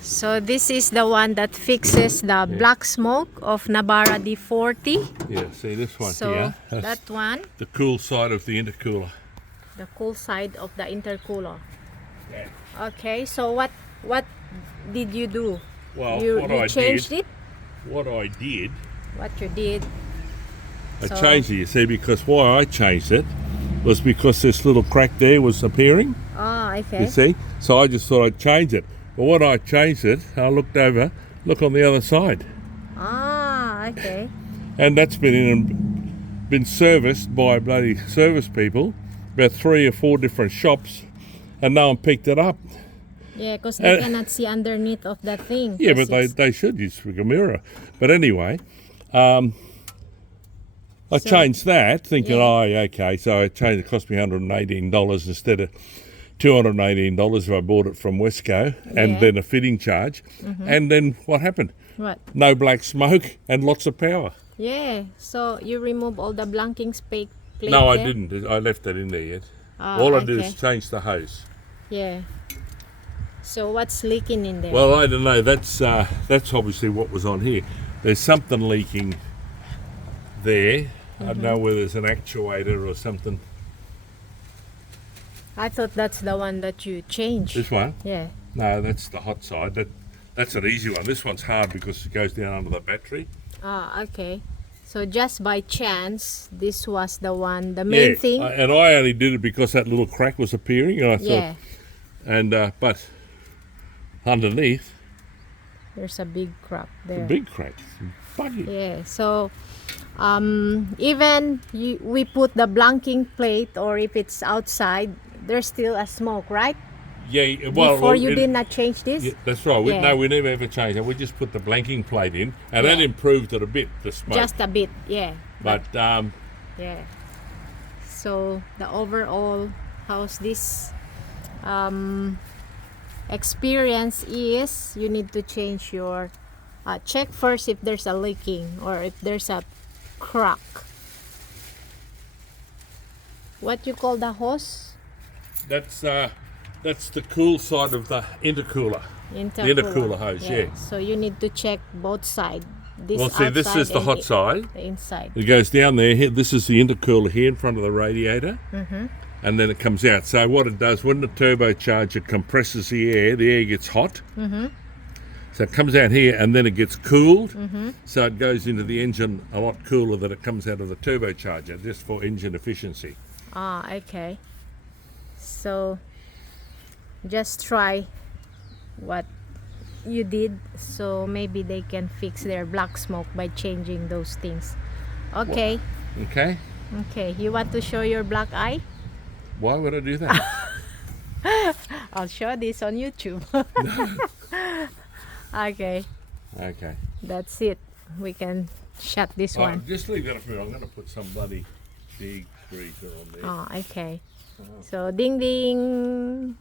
So this is the one that fixes the black smoke of Navara D40. Yeah, see this one So here? that one, the cool side of the intercooler. the cool side of the intercooler. Yeah. Okay, so what did you do? Well, you what I changed did, it? What I did, What you did? I changed it, you see, because why I changed it was because this little crack there was appearing, Ah, okay. you see? So I just thought I'd change it. But when I changed it, I looked over, look on the other side. Ah, okay. And that's been serviced by bloody service people, about 3 or 4 different shops, and no one picked it up. Yeah, because they cannot see underneath of the thing. Yeah, but they should use a mirror. But anyway, I changed that, thinking, yeah. oh, okay, so I changed it, cost me $118 instead of $218 if I bought it from Wesco, and then a fitting charge. And then what happened? What? No black smoke and lots of power. Yeah, so you remove all the blanking plate No, I there? didn't. I left that in there yet. Oh, All I did okay. is change the hose. Yeah. So what's leaking in there? Well, I don't know. That's obviously what was on here. There's something leaking there. I don't know whether it's an actuator or something. I thought that's the one that you changed. This one? Yeah. No, that's the hot side. That's an easy one. This one's hard because it goes down under the battery. Ah, okay. So just by chance, this was the one, the main thing. And I only did it because that little crack was appearing, and I thought, but underneath, there's a big crack there. a big crack, buggy. Yeah. So even we put the blanking plate, or if it's outside, there's still a smoke, right? Yeah. Well, Before you did not change this. Yeah, that's right. No, we never ever changed it. We just put the blanking plate in, and that improved it a bit. The smoke. Just a bit, yeah. But yeah. So the overall, how's this experience is, you need to change your check first if there's a leaking or if there's a crack. What you call the hose? that's the cool side of the intercooler. The intercooler hose, yeah. So you need to check both sides. Well, see, this is the hot side. The inside. It goes down there. Here, this is the intercooler here in front of the radiator. And then it comes out. So what it does, when the turbocharger compresses the air gets hot. So it comes out here and then it gets cooled. So it goes into the engine a lot cooler than it comes out of the turbocharger, just for engine efficiency. Ah, okay. So just try what you did, so maybe they can fix their black smoke by changing those things. Okay. Well, okay. Okay, you want to show your black eye? Why would I do that? I'll show this on YouTube. Okay. Okay. That's it. We can shut this one. Just leave that up here. I'm going to put some bloody big freezer on there. Oh, okay. So ding ding.